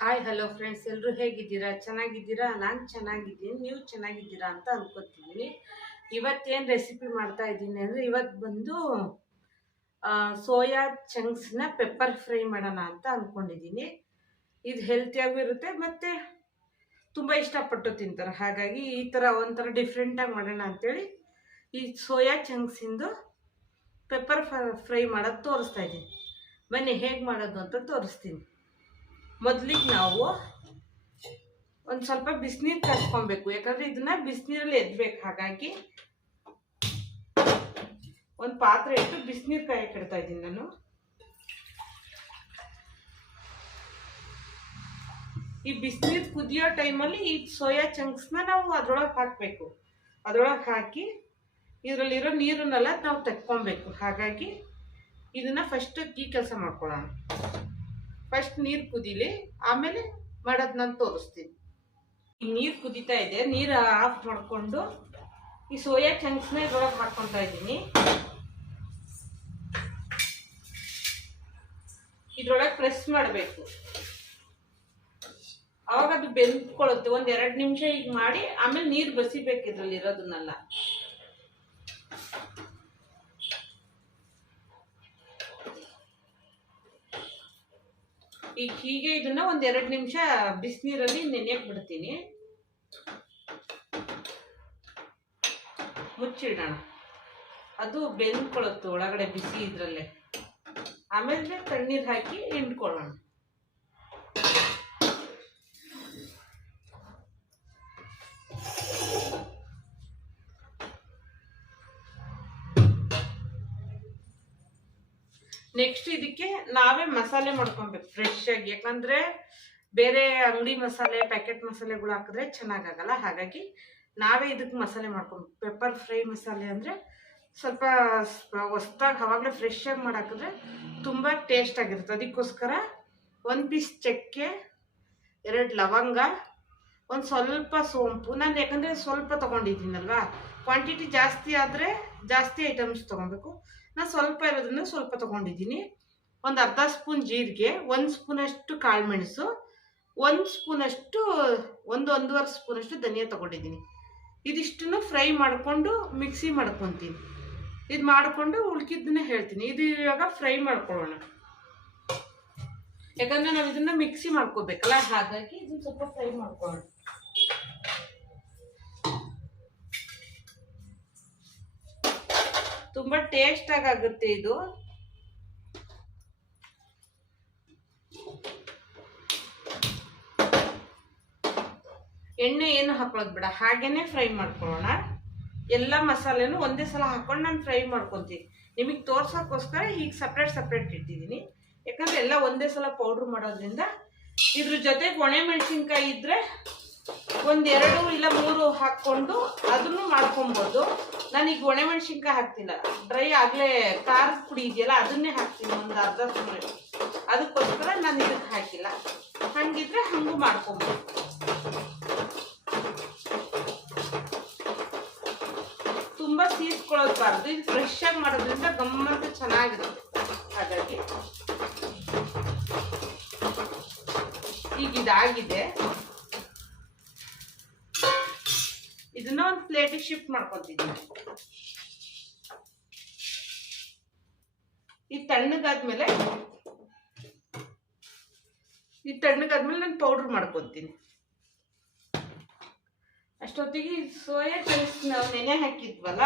Hi hello friends ಎಲ್ಲರೂ ಹೇಗಿದ್ದೀರಾ? ಚೆನ್ನಾಗಿದ್ದೀರಾ? ನಾನು ಚೆನ್ನಾಗಿದ್ದೀನಿ. ನೀವು ಚೆನ್ನಾಗಿದ್ದೀರಾ ಅಂತ ಅನ್ಕೋತಿದ್ದೀನಿ ಇವತ್ತೇನು ರೆಸಿಪಿ ಮಾಡ್ತಾ ಇದ್ದೀನಿ ಅಂದರೆ ಇವತ್ತು ಬಂದು ಸೋಯಾ ಚಂಕ್ಸ್ನ ಪೆಪ್ಪರ್ ಫ್ರೈ ಮಾಡೋಣ ಅಂತ ಅಂದ್ಕೊಂಡಿದ್ದೀನಿ ಇದು ಹೆಲ್ತಿಯಾಗೂ ಇರುತ್ತೆ ಮತ್ತು ತುಂಬ ಇಷ್ಟಪಟ್ಟು ತಿಂತಾರೆ. ಹಾಗಾಗಿ ಈ ಥರ ಒಂಥರ ಡಿಫ್ರೆಂಟಾಗಿ ಮಾಡೋಣ ಅಂಥೇಳಿ ಈ ಸೋಯಾ ಚಂಕ್ಸಿಂದು ಪೆಪ್ಪರ್ ಫ್ರೈ ಮಾಡೋದು ತೋರಿಸ್ತಾ ಇದ್ದೀನಿ. ಬನ್ನಿ ಹೇಗೆ ಮಾಡೋದು ಅಂತ ತೋರಿಸ್ತೀನಿ. ಮೊದಲಿಗೆ ನಾವು ಒಂದು ಸ್ವಲ್ಪ ಬಿಸಿನೀರು ಕರ್ಸ್ಕೊಬೇಕು. ಯಾಕಂದ್ರೆ ಇದನ್ನ ಬಿಸಿನೀರಲ್ಲಿ ಎದ್ಬೇಕು. ಹಾಗಾಗಿ ಒಂದು ಪಾತ್ರೆ ಇಟ್ಟು ಬಿಸಿನೀರು ಕಾಯಿ ಇಡ್ತಾ ಇದ್ದೀನಿ ನಾನು. ಈ ಬಿಸಿನೀರು ಕುದಿಯೋ ಟೈಮಲ್ಲಿ ಈ ಸೋಯಾ ಚಂಕ್ಸ್ನ ನಾವು ಅದ್ರೊಳಗೆ ಹಾಕಬೇಕು. ಅದ್ರೊಳಗೆ ಹಾಕಿ ಇದರಲ್ಲಿರೋ ನೀರನ್ನೆಲ್ಲ ನಾವು ತೆಕ್ಕೊಬೇಕು. ಹಾಗಾಗಿ ಇದನ್ನ ಫಸ್ಟ್ ಈ ಕೆಲಸ ಮಾಡ್ಕೊಳ್ಳೋಣ. ಫಸ್ಟ್ ನೀರು ಕುದೀಲಿ, ಆಮೇಲೆ ಮಾಡೋದು ನಾನು ತೋರಿಸ್ತೀನಿ. ಈ ನೀರು ಕುದೀತಾ ಇದೆ, ನೀರು ಆಫ್ ಮಾಡಿಕೊಂಡು ಈ ಸೋಯಾ ಚಂಕ್ಸ್ನ ಇದ್ರೊಳಗೆ ಹಾಕ್ಕೊತಾ ಇದ್ದೀನಿ. ಇದ್ರೊಳಗೆ ಪ್ರೆಸ್ ಮಾಡಬೇಕು. ಅವಾಗ ಅದು ಬೆಂದ್ಕೊಳ್ಳುತ್ತೆ ಒಂದು ಎರಡು ನಿಮಿಷ ಈಗ ಮಾಡಿ, ಆಮೇಲೆ ನೀರು ಬಸಿಬೇಕು ಇದ್ರಲ್ಲಿ ಇರೋದನ್ನೆಲ್ಲ ಈಗ ಹೀಗೆ ಇದನ್ನ ಒಂದ್ ಎರಡು ನಿಮಿಷ ಬಿಸಿನೀರಲ್ಲಿ ನೆನೆಯಕ್ ಬಿಡ್ತೀನಿ. ಮುಚ್ಚಿಡೋಣ. ಅದು ಬೆಂದ್ಕೊಳತ್ತು ಒಳಗಡೆ ಬಿಸಿ ಇದ್ರಲ್ಲೇ. ಆಮೇಲೆ ತಣ್ಣೀರು ಹಾಕಿ ಹಿಂಡ್ಕೊಳ್ಳೋಣ. ನೆಕ್ಸ್ಟ್ ಇದಕ್ಕೆ ನಾವೇ ಮಸಾಲೆ ಮಾಡ್ಕೊಬೇಕು ಫ್ರೆಶ್ ಆಗಿ. ಯಾಕಂದ್ರೆ ಬೇರೆ ಅಂಗಡಿ ಮಸಾಲೆ ಪ್ಯಾಕೆಟ್ ಮಸಾಲೆಗಳು ಹಾಕಿದ್ರೆ ಚೆನ್ನಾಗಾಗಲ್ಲ. ಹಾಗಾಗಿ ನಾವೇ ಇದಕ್ಕೆ ಮಸಾಲೆ ಮಾಡ್ಕೊಬೇಕು. ಪೆಪ್ಪರ್ ಫ್ರೈ ಮಸಾಲೆ ಅಂದರೆ ಸ್ವಲ್ಪ ಹೊಸ್ದಾಗಿ ಅವಾಗಲೇ ಫ್ರೆಶ್ ಆಗಿ ಮಾಡಾಕಿದ್ರೆ ತುಂಬ ಟೇಸ್ಟ್ ಆಗಿರುತ್ತೆ. ಅದಕ್ಕೋಸ್ಕರ ಒಂದು ಪೀಸ್ ಚಕ್ಕೆ, ಎರಡು ಲವಂಗ, ಒಂದು ಸ್ವಲ್ಪ ಸೋಂಪು. ನಾನು ಯಾಕಂದರೆ ಸ್ವಲ್ಪ ತೊಗೊಂಡಿದ್ದೀನಲ್ವಾ? ಕ್ವಾಂಟಿಟಿ ಜಾಸ್ತಿ ಆದರೆ ಜಾಸ್ತಿ ಐಟಮ್ಸ್ ತೊಗೊಬೇಕು. ನಾನು ಸ್ವಲ್ಪ ಇರೋದನ್ನು ಸ್ವಲ್ಪ ತೊಗೊಂಡಿದ್ದೀನಿ. ಒಂದು ಅರ್ಧ ಸ್ಪೂನ್ ಜೀರಿಗೆ, ಒಂದು ಸ್ಪೂನಷ್ಟು ಕಾಳುಮೆಣಸು ಒಂದು ಸ್ಪೂನಷ್ಟು, ಒಂದು ಒಂದೂವರೆ ಸ್ಪೂನಷ್ಟು ಧನಿಯಾ ತೊಗೊಂಡಿದ್ದೀನಿ. ಇದಿಷ್ಟನ್ನು ಫ್ರೈ ಮಾಡಿಕೊಂಡು ಮಿಕ್ಸಿ ಮಾಡ್ಕೊತೀನಿ. ಇದು ಮಾಡಿಕೊಂಡು ಉಳ್ಕಿದ್ದನ್ನ ಹೇಳ್ತೀನಿ. ಇದು ಇವಾಗ ಫ್ರೈ ಮಾಡ್ಕೊಳ್ಳೋಣ. ಯಾಕಂದರೆ ನಾವು ಇದನ್ನು ಮಿಕ್ಸಿ ಮಾಡ್ಕೋಬೇಕಲ್ಲ, ಹಾಗಾಗಿ ಇದನ್ನು ಸ್ವಲ್ಪ ಫ್ರೈ ಮಾಡ್ಕೊಳ್ಳೋಣ. ತುಂಬಾ ಟೇಸ್ಟ್ ಆಗುತ್ತೆ ಇದು. ಎಣ್ಣೆ ಏನು ಹಾಕೊಳ್ಳೋದು ಬೇಡ, ಹಾಗೇನೆ ಫ್ರೈ ಮಾಡ್ಕೊಳ್ಳೋಣ. ಎಲ್ಲ ಮಸಾಲೆನೂ ಒಂದೇ ಸಲ ಹಾಕೊಂಡು ನಾನು ಫ್ರೈ ಮಾಡ್ಕೊತೀನಿ. ನಿಮಗೆ ತೋರ್ಸೋಕ್ಕೋಸ್ಕರ ಈಗ ಸಪ್ರೇಟ್ ಸಪ್ರೇಟ್ ಇಟ್ಟಿದ್ದೀನಿ. ಯಾಕಂದ್ರೆ ಎಲ್ಲ ಒಂದೇ ಸಲ ಪೌಡ್ರ್ ಮಾಡೋದ್ರಿಂದ ಇದ್ರ ಜೊತೆಗೆ ಒಣೆ ಮೆಣಸಿನ್ಕಾಯಿ ಇದ್ರೆ ಒಂದೆರಡು ಇಲ್ಲ ಮೂರು ಹಾಕ್ಕೊಂಡು ಅದನ್ನು ಮಾಡ್ಕೊಬೋದು. ನಾನೀಗ ಒಣೆ ಮೆಣಸಿನ್ಕಾಯಿ ಹಾಕ್ತಿಲ್ಲ ಡ್ರೈ ಆಗಲೇ ಖಾರದ ಪುಡಿ ಇದೆಯಲ್ಲ, ಅದನ್ನೇ ಹಾಕ್ತೀನಿ ಒಂದು ಅರ್ಧ ಸ್ಪೂನ್ ಅದಕ್ಕೋಸ್ಕರ ನಾನು ಇದಕ್ಕೆ ಹಾಕಿಲ್ಲ. ಹಂಗಿದ್ರೆ ಹಂಗು ಮಾಡ್ಕೊಬೋದು. ತುಂಬ ಸೀಸ್ಕೊಳ್ಳೋದ್ಬಾರ್ದು, ಇದು ಫ್ರೆಶ್ ಆಗಿ ಮಾಡೋದ್ರಿಂದ ಗಮ್ಮಂತ ಚೆನ್ನಾಗಿರುತ್ತೆ. ಹಾಗಾಗಿ ಈಗ ಇದಾಗಿದೆ. ಪ್ಲೇಟಿಗೆ ಶಿಫ್ಟ್ ಮಾಡ್ಕೊತಿದ್ದೀನಿ. ಈ ತಣ್ಣಗಾದ್ಮೇಲೆ ಈ ತಣ್ಣಗಾದ್ಮೇಲೆ ನಾನು ಪೌಡ್ರ್ ಮಾಡ್ಕೊತೀನಿ. ಅಷ್ಟೊತ್ತಿಗೆ ಸೋಯಾ ಚಂಕ್ಸ್ ನಾವು ನೆನೆ ಹಾಕಿದ್ವಲ್ಲ?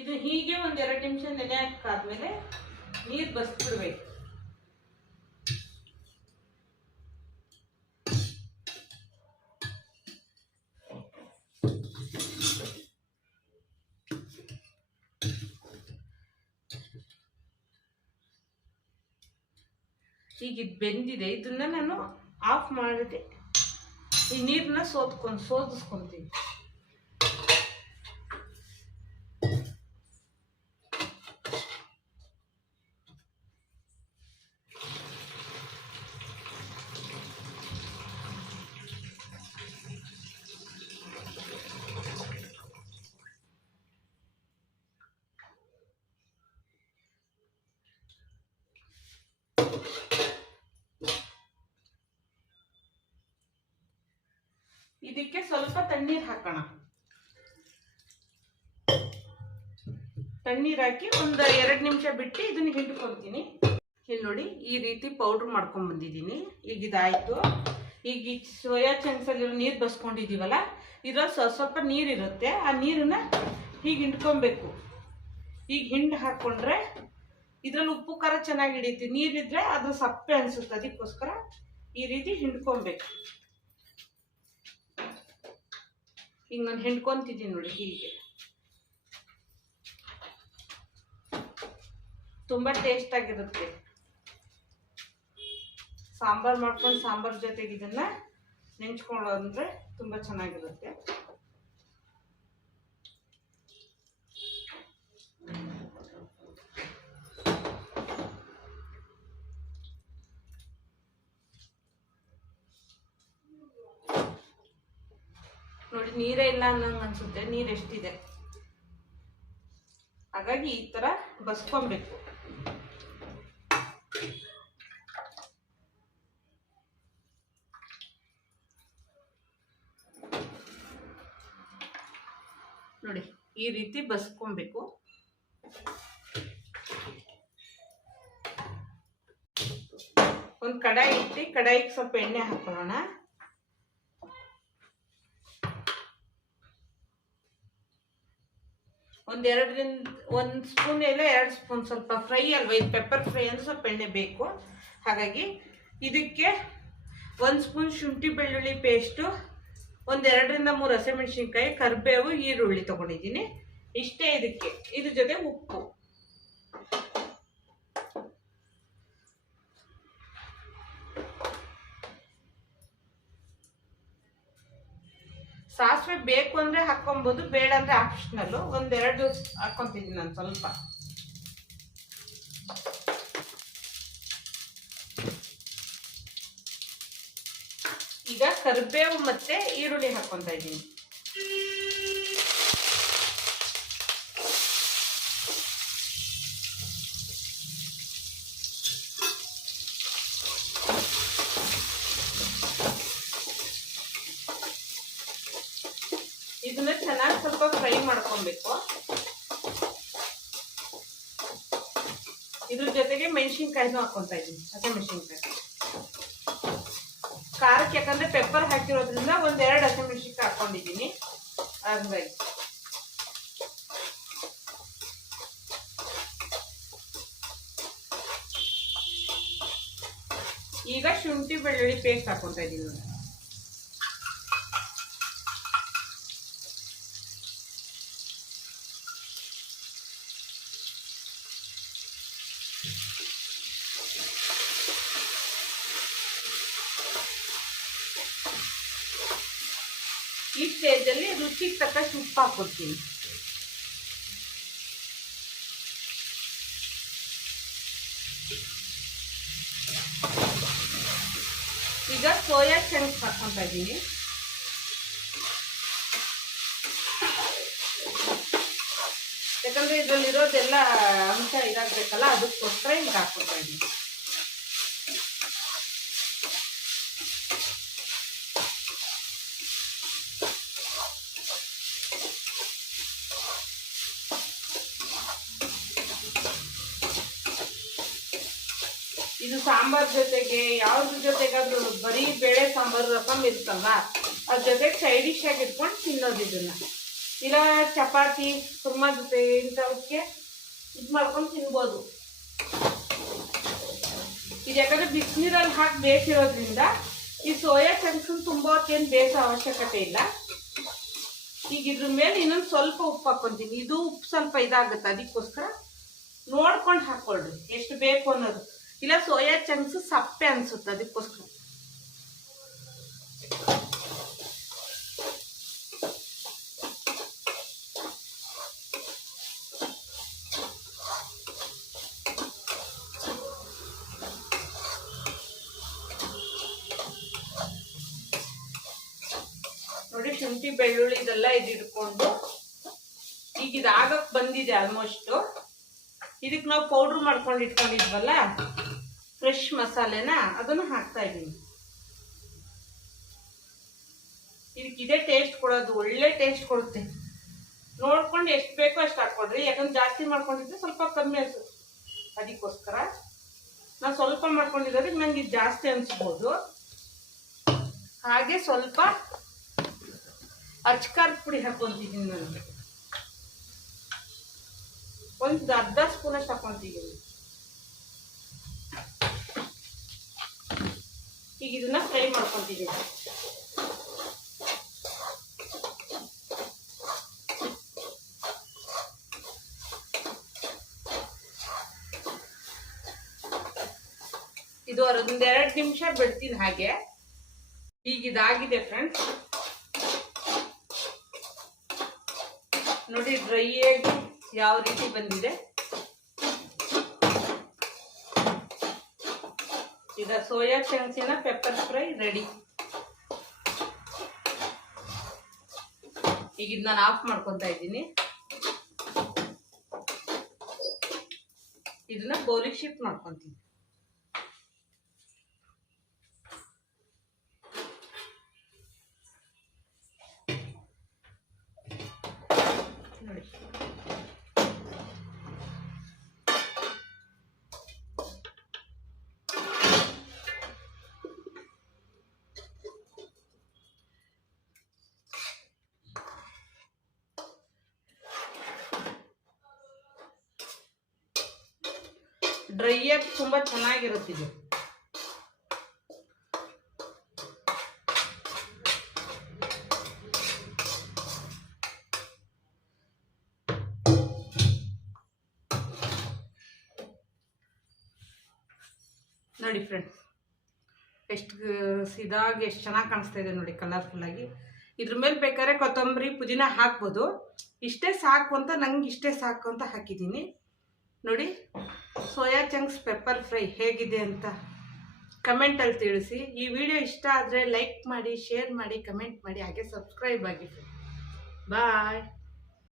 ಇದು ಹೀಗೆ ಒಂದೆರಡು ನಿಮಿಷ ನೆನೆ ಹಾಕಾದ್ಮೇಲೆ ನೀರು ಬಸ್ಬಿಡ್ಬೇಕು ಈಗ ಇದು ಬೆಂದಿದೆ. ಇದನ್ನ ನಾನು ಆಫ್ ಮಾಡಿದೆ. ಈ ನೀರನ್ನ ಸೋದ್ಕೊಂಡು ಸೋದಿಸ್ಕೊಂತೀನಿ. ತಣ್ಣೀರು ಹಾಕೋಣ. ತಣ್ಣೀರು ಹಾಕಿ ಒಂದು ಎರಡು ನಿಮಿಷ ಬಿಟ್ಟು ಇದನ್ನ ಹಿಂಡ್ಕೊತೀನಿ. ಇಲ್ಲಿ ನೋಡಿ, ಈ ರೀತಿ ಪೌಡ್ರ್ ಮಾಡ್ಕೊಂಡ್ ಬಂದಿದ್ದೀನಿ. ಈಗ ಇದಾಯಿತು. ಈಗ ಈ ಸೋಯಾ ಚಂಕ್ಸಲ್ಲಿರೋ ನೀರು ಬಸ್ಕೊಂಡಿದ್ದೀವಲ್ಲ ಇದ್ರಲ್ಲಿ ಸ್ವಲ್ಪ ಸ್ವಲ್ಪ ನೀರಿರುತ್ತೆ ಆ ನೀರನ್ನ ಹೀಗೆ ಹಿಂಡ್ಕೊಬೇಕು. ಈಗ ಹಿಂಡು ಹಾಕ್ಕೊಂಡ್ರೆ ಇದ್ರಲ್ಲಿ ಉಪ್ಪು, ಖಾರ ಚೆನ್ನಾಗಿ ಹಿಡಿಯುತ್ತೆ. ನೀರಿದ್ರೆ ಅದು ಸಪ್ಪೆ ಅನಿಸುತ್ತೆ. ಅದಕ್ಕೋಸ್ಕರ ಈ ರೀತಿ ಹಿಂಡ್ಕೊಬೇಕು. ಈಗ ನಾನು ಹೆಂಡ್ಕೊತಿದ್ದೀನಿ ನೋಡಿ ಹೀಗೆ. ತುಂಬ ಟೇಸ್ಟ್ ಆಗಿರುತ್ತೆ. ಸಾಂಬಾರ್ ಮಾಡ್ಕೊಂಡು ಸಾಂಬಾರ್ ಜೊತೆಗೆ ಇದನ್ನು ನೆಂಚ್ಕೊಂಡು ಅಂದ್ರೆ ತುಂಬ ಚೆನ್ನಾಗಿರುತ್ತೆ. ಅನ್ನಂಗೆ ಅನ್ಸುತ್ತೆ, ನೀರು ಎಷ್ಟಿದೆ? ಹಾಗಾಗಿ ಈ ಥರ ಬಸ್ಕೊಬೇಕು ನೋಡಿ, ಈ ರೀತಿ ಬಸ್ಕೊಬೇಕು ಒಂದು ಕಡಾಯಿ ಇಟ್ಟು, ಕಡಾಯಿಗೆ ಸ್ವಲ್ಪ ಎಣ್ಣೆ ಹಾಕೊಳ್ಳೋಣ. ಒಂದ್ ಒಂದು ಒಂದ್ ಸ್ಪೂನ್ ಇಲ್ಲ ಎರಡು ಸ್ಪೂನ್ ಸ್ವಲ್ಪ ಫ್ರೈ ಅಲ್ವಾ? ಇದು ಪೆಪ್ಪರ್ ಫ್ರೈ ಅಂದ್ರೆ ಸ್ವಲ್ಪ ಎಣ್ಣೆ ಬೇಕು. ಹಾಗಾಗಿ ಇದಕ್ಕೆ ಒಂದು ಸ್ಪೂನ್ ಶುಂಠಿ ಬೆಳ್ಳುಳ್ಳಿ ಪೇಸ್ಟು ಒಂದೆರಡರಿಂದ ಮೂರು ಹಸಿಮೆಣಸಿನ್ಕಾಯಿ, ಕರಿಬೇವು, ಈರುಳ್ಳಿ ತೊಗೊಂಡಿದ್ದೀನಿ. ಇಷ್ಟೇ ಇದಕ್ಕೆ. ಇದ್ರ ಜೊತೆ ಉಪ್ಪು. ಸಾಸಿವೆ ಬೇಕು ಅಂದ್ರೆ ಹಾಕ್ಕೊಬೋದು, ಬೇಡ ಅಂದ್ರೆ ಆಪ್ಷನಲ್ಲು ಒಂದೆರಡು ಹಾಕೊಂತಿದ್ದೀನಿ ನಾನು ಸ್ವಲ್ಪ. ಈಗ ಕರಿಬೇವು ಮತ್ತೆ ಈರುಳ್ಳಿ ಹಾಕೊಂತ ಇದ್ದೀನಿ ಇದನ್ನ ಚೆನ್ನಾಗಿ ಸ್ವಲ್ಪ ಮಾಡ್ಕೊಬೇಕು ಇದ್ರ ಜೊತೆಗೆ ಮೆಣಸಿನ್ಕಾಯಿನೂ ಹಾಕೊತಾ ಇದ್ದೀನಿ, ಹಸಿ ಮೆಣಸಿನ್ಕಾಯಿ. ಖಾರಕ್ಕೆ ಯಾಕಂದ್ರೆ ಪೆಪ್ಪರ್ ಹಾಕಿರೋದ್ರಿಂದ ಒಂದೆರಡು ಹಸಿ ಮೆಣಸಿನ್ಕಾಯಿ ಹಾಕೊಂಡಿದ್ದೀನಿ. ಹಂಗಾಗಿ ಈಗ ಶುಂಠಿ ಬೆಳ್ಳುಳ್ಳಿ ಪೇಸ್ಟ್ ಹಾಕೊಂತ ಇದ್ದೀನಿ ಈ ಸ್ಟೇಜಲ್ಲಿ ರುಚಿಗೆ ತಕ್ಕಷ್ಟು ಉಪ್ಪು ಹಾಕ್ಕೊಡ್ತೀನಿ. ಈಗ ಸೋಯಾ ಚಂಕ್ಸ್ ಹಾಕೊಂತ ಇದ್ದೀನಿ. ಯಾಕಂದ್ರೆ ಇದ್ರಲ್ಲಿರೋದೆಲ್ಲ ಅಂಶ ಇದಾಗಬೇಕಲ್ಲ, ಅದಕ್ಕೋಸ್ಕರ ಹಿಂಗೆ ಹಾಕ್ಕೊತಾ ಇದ್ದೀನಿ. ಇದು ಸಾಂಬಾರ್ ಜೊತೆಗೆ ಯಾವ್ದ್ರ ಜೊತೆಗಾದ್ರೂ ಬರೀ ಬೇಳೆ ಸಾಂಬಾರು ರಸಮ್ ಇರ್ತಲ್ಲ ಅದ್ರ ಜೊತೆಗೆ ಸೈಡ್ ಆಗಿ ಇಟ್ಕೊಂಡು ತಿನ್ನೋದು ಇದನ್ನ. ಇಲ್ಲ ಚಪಾತಿ, ಕುರ್ಮಾ ಜೊತೆ ಇಂಥವಕ್ಕೆ ಇದು ಮಾಡ್ಕೊಂಡು ತಿನ್ಬೋದು. ಇದು ಯಾಕಂದ್ರೆ ಬಿಸಿನೀರಲ್ಲಿ ಹಾಕಿ ಬೇಯಿಸಿರೋದ್ರಿಂದ ಈ ಸೋಯಾ ಚಂಕ್ಸನ್ ತುಂಬ ಹೊತ್ತೇನು ಬೇಯಿಸೋ ಅವಶ್ಯಕತೆ ಇಲ್ಲ. ಈಗ ಇದ್ರ ಮೇಲೆ ಇನ್ನೊಂದು ಸ್ವಲ್ಪ ಉಪ್ಪು ಹಾಕೊಂತೀನಿ. ಇದು ಉಪ್ಪು ಸ್ವಲ್ಪ ಇದಾಗುತ್ತೆ, ಅದಕ್ಕೋಸ್ಕರ ನೋಡ್ಕೊಂಡು ಹಾಕೊಳ್ರಿ. ಎಷ್ಟು ಬೇಕು ಅನ್ನೋದು. ಇಲ್ಲ, ಸೋಯಾ ಚಂಕ್ಸ್ ಸಪ್ಪೆ ಅನ್ಸುತ್ತೆ, ಅದಕ್ಕೋಸ್ಕರ ನೋಡಿ ಶುಂಠಿ ಬೆಳ್ಳುಳ್ಳಿ ಇದೆಲ್ಲ ಇದು ಇಟ್ಕೊಂಡು ಈಗ ಇದಾಗಕ್ಕೆ ಬಂದಿದೆ ಆಲ್ಮೋಸ್ಟ್ ಇದಕ್ಕೆ ನಾವು ಪೌಡ್ರ್ ಮಾಡ್ಕೊಂಡು ಇಟ್ಕೊಂಡಿದ್ವಲ್ಲ ಫ್ರೆಶ್ ಮಸಾಲೆನ ಅದನ್ನು ಹಾಕ್ತಾ ಇದ್ದೀನಿ. ಇದಕ್ಕೆ ಇದೇ ಟೇಸ್ಟ್ ಕೊಡೋದು, ಒಳ್ಳೆ ಟೇಸ್ಟ್ ಕೊಡುತ್ತೆ. ನೋಡ್ಕೊಂಡು ಎಷ್ಟು ಬೇಕೋ ಅಷ್ಟು ಹಾಕ್ಕೊಡ್ರಿ. ಯಾಕಂದ್ರೆ ಜಾಸ್ತಿ ಮಾಡ್ಕೊಂಡಿದ್ರೆ ಸ್ವಲ್ಪ ಕಮ್ಮಿ ಅನ್ಸುತ್ತೆ ಅದಕ್ಕೋಸ್ಕರ ನಾನು ಸ್ವಲ್ಪ ಮಾಡ್ಕೊಂಡಿರೋದಕ್ಕೆ ನನಗೆ ಇದು ಜಾಸ್ತಿ ಅನಿಸ್ಬೋದು. ಹಾಗೆ ಸ್ವಲ್ಪ ಅಚ್ಕಾರದ ಪುಡಿ ಹಾಕೊಂತಿದ್ದೀನಿ ನಾನು. ಒಂದು ಅರ್ಧ ಸ್ಪೂನಷ್ಟು ಹಾಕೊಂತಿದ್ದೀನಿ ಈಗ ಇದನ್ನ ಫ್ರೈ ಮಾಡ್ಕೊಂತಿದ್ದೀನಿ ಇದು ಒಂದೆರಡು ನಿಮಿಷ ಬಿಡ್ತೀನಿ ಹಾಗೆ. ಈಗ ಇದಾಗಿದೆ ಫ್ರೆಂಡ್ಸ್ ನೋಡಿ ಡ್ರೈ ಆಗಿ ಯಾವ ರೀತಿ ಬಂದಿದೆ. ಈಗ ಸೋಯಾ ಚಂಕ್ಸಿನ ಪೆಪ್ಪರ್ ಫ್ರೈ ರೆಡಿ ಈಗ ಇದು ನಾನು ಆಫ್ ಮಾಡ್ಕೊತಾ ಇದ್ದೀನಿ. ಇದನ್ನ ಬೌಲಿಗೆ ಶಿಫ್ಟ್ ಮಾಡ್ಕೊತೀನಿ. ಡ್ರೈ ಆಗಿ ತುಂಬಾ ಚೆನ್ನಾಗಿರುತ್ತೆ ಇದು. ನೋಡಿ ಫ್ರೆಂಡ್ಸ್ ಎಷ್ಟು ಇದಾಗಿ ಎಷ್ಟು ಚೆನ್ನಾಗಿ ಕಾಣಿಸ್ತಾ ಇದೆ ನೋಡಿ ಕಲರ್ಫುಲ್ಲಾಗಿ ಇದ್ರ ಮೇಲೆ ಬೇಕಾದ್ರೆ ಕೊತ್ತಂಬರಿ, ಪುದೀನ ಹಾಕ್ಬೋದು. ಇಷ್ಟೇ ಸಾಕು ಅಂತ, ನಂಗೆ ಇಷ್ಟೇ ಸಾಕು ಅಂತ ಹಾಕಿದ್ದೀನಿ. ನೋಡಿ ಸೋಯಾ ಚಂಕ್ಸ್ ಪೆಪ್ಪರ್ ಫ್ರೈ ಹೇಗಿದೆ ಅಂತ ಕಮೆಂಟಲ್ಲಿ ತಿಳಿಸಿ. ಈ ವಿಡಿಯೋ ಇಷ್ಟ ಆದರೆ ಲೈಕ್ ಮಾಡಿ ಶೇರ್ ಮಾಡಿ ಕಮೆಂಟ್ ಮಾಡಿ, ಹಾಗೆ ಸಬ್ಸ್ಕ್ರೈಬ್ ಆಗಿ. ಬಾಯ್